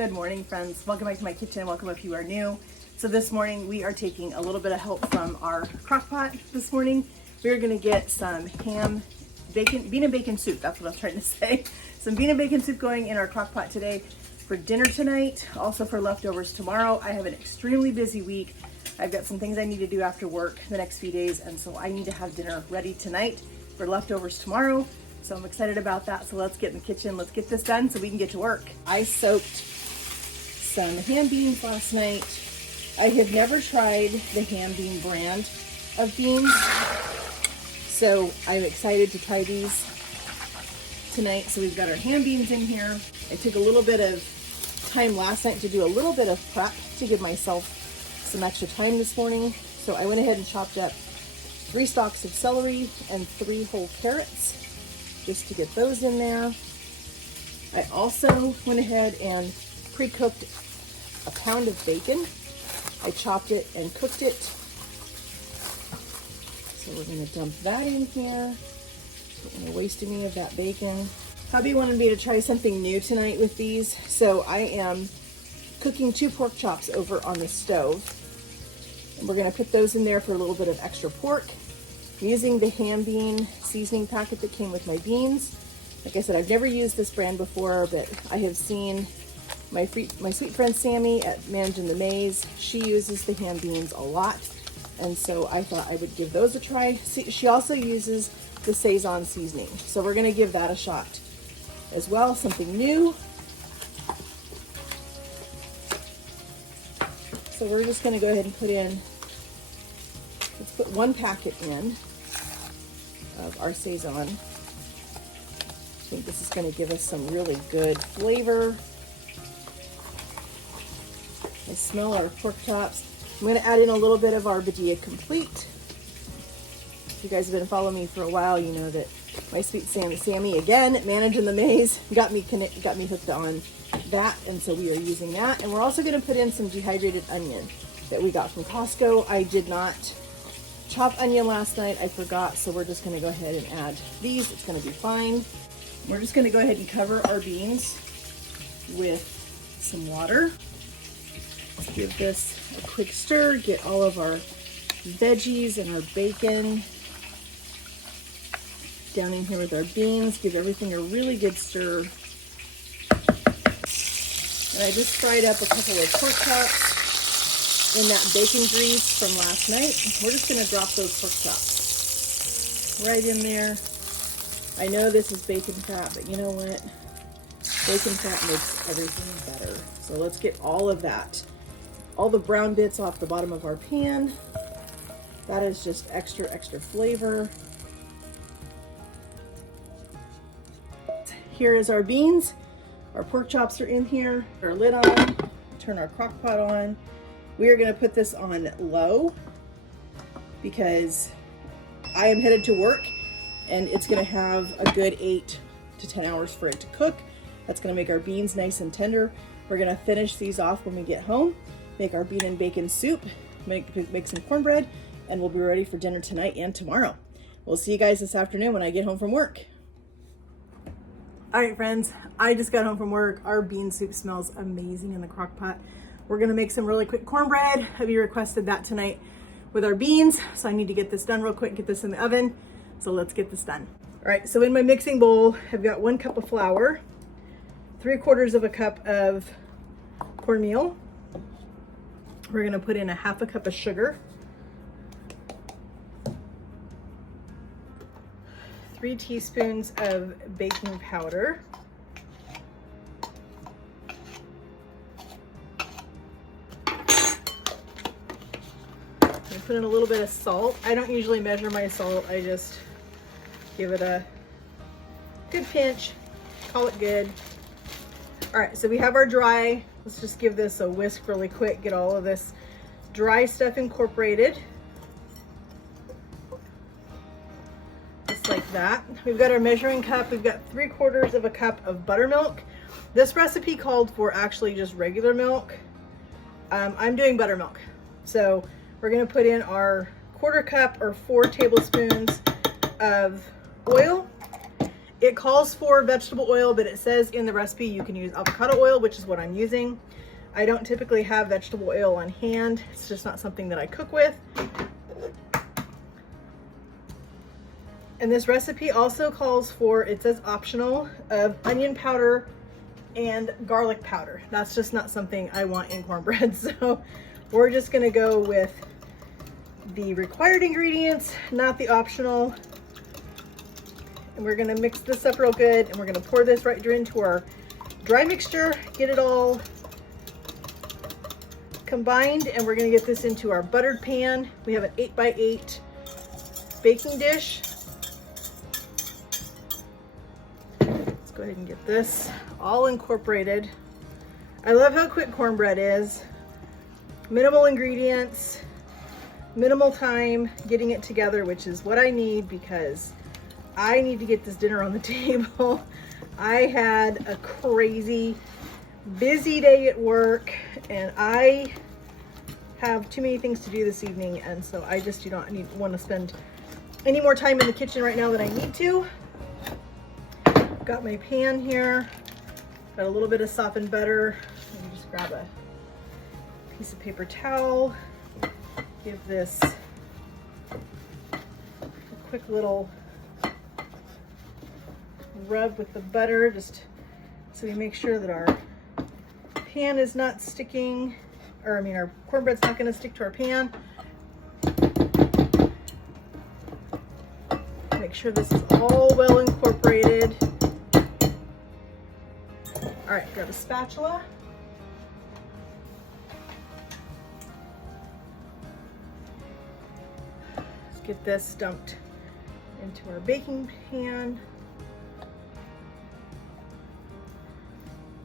Good morning, friends. Welcome back to my kitchen. Welcome if you are new. So this morning we are taking a little bit of help from our Crockpot this morning. We're gonna get some bean and bacon soup. That's what I was trying to say. Some bean and bacon soup going in our Crockpot today for dinner tonight, also for leftovers tomorrow. I have an extremely busy week. I've got some things I need to do after work the next few days, and so I need to have dinner ready tonight for leftovers tomorrow. So I'm excited about that. So let's get in the kitchen. Let's get this done so we can get to work. I soaked some ham beans last night. I have never tried the ham bean brand of beans, so I'm excited to try these tonight. So we've got our ham beans in here. I took a little bit of time last night to do a little bit of prep to give myself some extra time this morning. So I went ahead and chopped up 3 stalks of celery and 3 whole carrots just to get those in there. I also went ahead and pre-cooked a pound of bacon. I chopped it and cooked it. So we're gonna dump that in here. Don't wanna waste any of that bacon. Hubby wanted me to try something new tonight with these. So I am cooking 2 pork chops over on the stove. And we're gonna put those in there for a little bit of extra pork. I'm using the ham bean seasoning packet that came with my beans. Like I said, I've never used this brand before, but I have seen my sweet friend Sammy at Managing the Maze. She uses the ham beans a lot, and so I thought I would give those a try. She also uses the Sazon Seasoning, so we're gonna give that a shot as well, something new. So we're just gonna go ahead and let's put 1 packet in of our Sazon. I think this is gonna give us some really good flavor. I smell our pork chops. I'm going to add in a little bit of our Badia Complete. If you guys have been following me for a while, you know that my sweet Sammy again at Managing the Maze got me hooked on that, and so we are using that. And we're also going to put in some dehydrated onion that we got from Costco. I did not chop onion last night. I forgot, so we're just going to go ahead and add these. It's going to be fine. We're just going to go ahead and cover our beans with some water. Let's give this a quick stir, get all of our veggies and our bacon down in here with our beans, give everything a really good stir. And I just fried up a couple of pork chops in that bacon grease from last night. We're just gonna drop those pork chops right in there. I know this is bacon fat, but you know what? Bacon fat makes everything better. So let's get all of that. All the brown bits off the bottom of our pan. That is just extra flavor. Here is our beans. Our pork chops are in here. Our lid on. Turn our crock pot on. We are going to put this on low because I am headed to work and it's going to have a good 8 to 10 hours for it to cook. That's going to make our beans nice and tender. We're going to finish these off when we get home. Make our bean and bacon soup, make some cornbread, and we'll be ready for dinner tonight and tomorrow. We'll see you guys this afternoon when I get home from work. All right, friends, I just got home from work. Our bean soup smells amazing in the crock pot. We're gonna make some really quick cornbread. We requested that tonight with our beans, so I need to get this done real quick, get this in the oven. So let's get this done. All right, so in my mixing bowl, I've got 1 cup of flour, 3/4 of a cup of cornmeal. We're gonna put in a 1/2 cup of sugar, 3 teaspoons of baking powder, put in a little bit of salt. I don't usually measure my salt. I just give it a good pinch, call it good. All right, so we have our dry. Let's just give this a whisk really quick, get all of this dry stuff incorporated. Just like that. We've got our measuring cup. We've got 3/4 of a cup of buttermilk. This recipe called for actually just regular milk. I'm doing buttermilk. So we're gonna put in our 1/4 cup or 4 tablespoons of oil. It calls for vegetable oil, but it says in the recipe you can use avocado oil, which is what I'm using. I don't typically have vegetable oil on hand. It's just not something that I cook with. And this recipe also calls for, it says optional, of onion powder and garlic powder. That's just not something I want in cornbread. So we're just gonna go with the required ingredients, not the optional. And we're gonna mix this up real good, and we're gonna pour this right into our dry mixture, get it all combined, and we're gonna get this into our buttered pan. We have an 8x8 baking dish. Let's go ahead and get this all incorporated. I love how quick cornbread is. Minimal ingredients, minimal time getting it together, which is what I need because I need to get this dinner on the table. I had a crazy busy day at work, and I have too many things to do this evening, and so I just do not want to spend any more time in the kitchen right now than I need to. Got my pan here, got a little bit of softened butter. Let me just grab a piece of paper towel, give this a quick little rub with the butter, just so we make sure that our pan is not sticking, or I mean our cornbread's not going to stick to our pan. Make sure this is all well incorporated. All right, grab a spatula. Let's get this dumped into our baking pan.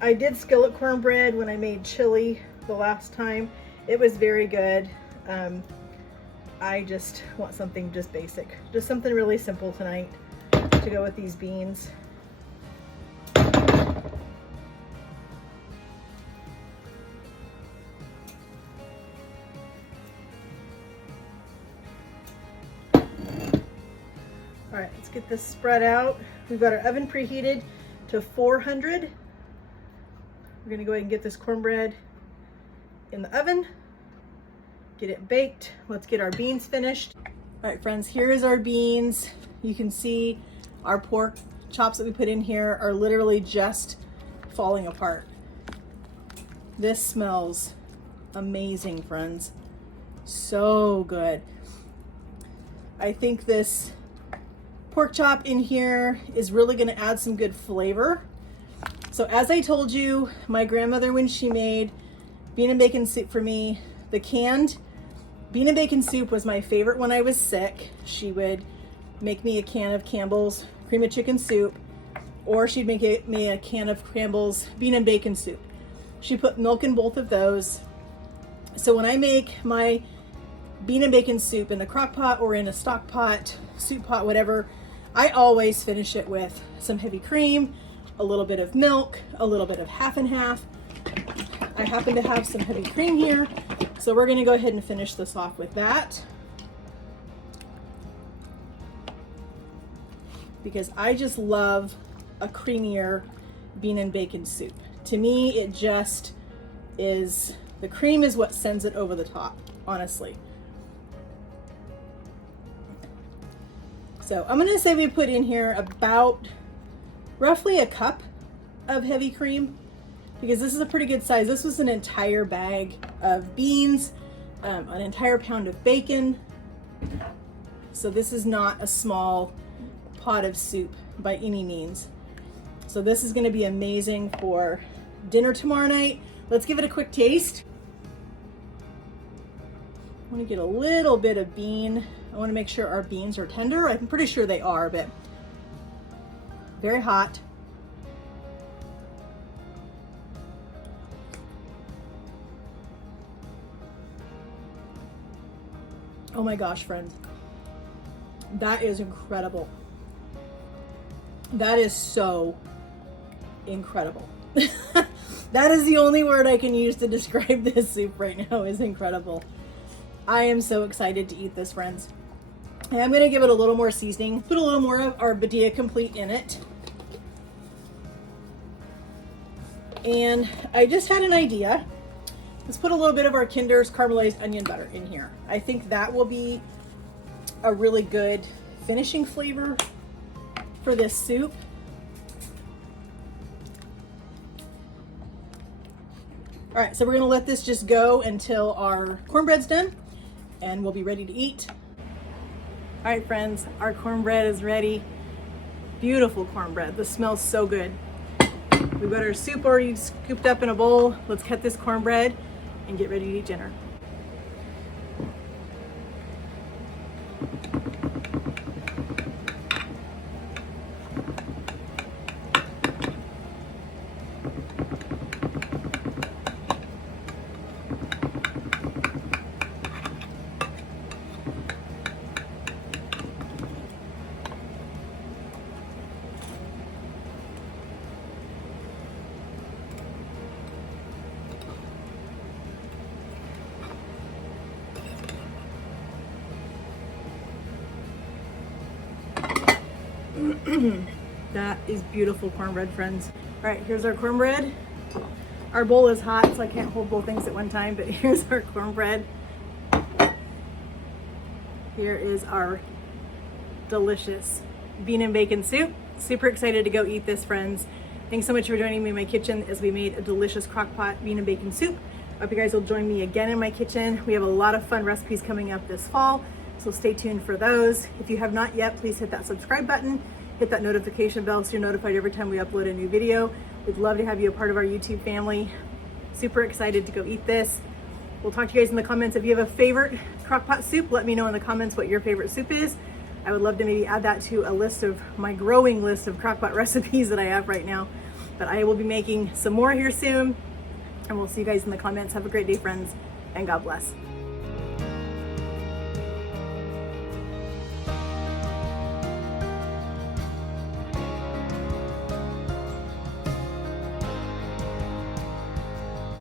I did skillet cornbread when I made chili the last time. It was very good. I just want something just basic, just something really simple tonight to go with these beans. All right, let's get this spread out. We've got our oven preheated to 400. We're gonna go ahead and get this cornbread in the oven, get it baked. Let's get our beans finished. All right, friends, here is our beans. You can see our pork chops that we put in here are literally just falling apart. This smells amazing, friends. So good. I think this pork chop in here is really gonna add some good flavor. So as I told you, my grandmother, when she made bean and bacon soup for me, the canned bean and bacon soup was my favorite when I was sick. She would make me a can of Campbell's cream of chicken soup, or she'd make me a can of Campbell's bean and bacon soup. She put milk in both of those. So when I make my bean and bacon soup in the crock pot or in a stock pot, soup pot, whatever, I always finish it with some heavy cream, a little bit of milk, a little bit of half and half. I happen to have some heavy cream here, so we're gonna go ahead and finish this off with that. Because I just love a creamier bean and bacon soup. To me, it just is, the cream is what sends it over the top, honestly. So I'm gonna say we put in here about roughly a cup of heavy cream, because this is a pretty good size. This was an entire bag of beans, an entire pound of bacon. So this is not a small pot of soup by any means. So this is gonna be amazing for dinner tomorrow night. Let's give it a quick taste. I wanna get a little bit of bean. I wanna make sure our beans are tender. I'm pretty sure they are, but very hot. Oh my gosh, friends. That is incredible. That is so incredible. That is the only word I can use to describe this soup right now, is incredible. I am so excited to eat this, friends. And I'm gonna give it a little more seasoning. Put a little more of our Badia Complete in it. And I just had an idea. Let's put a little bit of our Kinder's caramelized onion butter in here. I think that will be a really good finishing flavor for this soup. All right, so we're gonna let this just go until our cornbread's done and we'll be ready to eat. All right, friends, our cornbread is ready. Beautiful cornbread. This smells so good. We've got our soup already scooped up in a bowl. Let's cut this cornbread and get ready to eat dinner. That is beautiful cornbread, friends. All right, here's our cornbread. Our bowl is hot, so I can't hold both things at one time, but here's our cornbread. Here is our delicious bean and bacon soup. Super excited to go eat this, friends. Thanks so much for joining me in my kitchen as we made a delicious Crockpot bean and bacon soup. I hope you guys will join me again in my kitchen. We have a lot of fun recipes coming up this fall, so stay tuned for those. If you have not yet, please hit that subscribe button. Hit that notification bell so you're notified every time we upload a new video. We'd love to have you a part of our YouTube family. Super excited to go eat this. We'll talk to you guys in the comments. If you have a favorite Crockpot soup, let me know in the comments what your favorite soup is. I would love to maybe add that to a list of my growing list of Crockpot recipes that I have right now. But I will be making some more here soon. And we'll see you guys in the comments. Have a great day, friends, and God bless.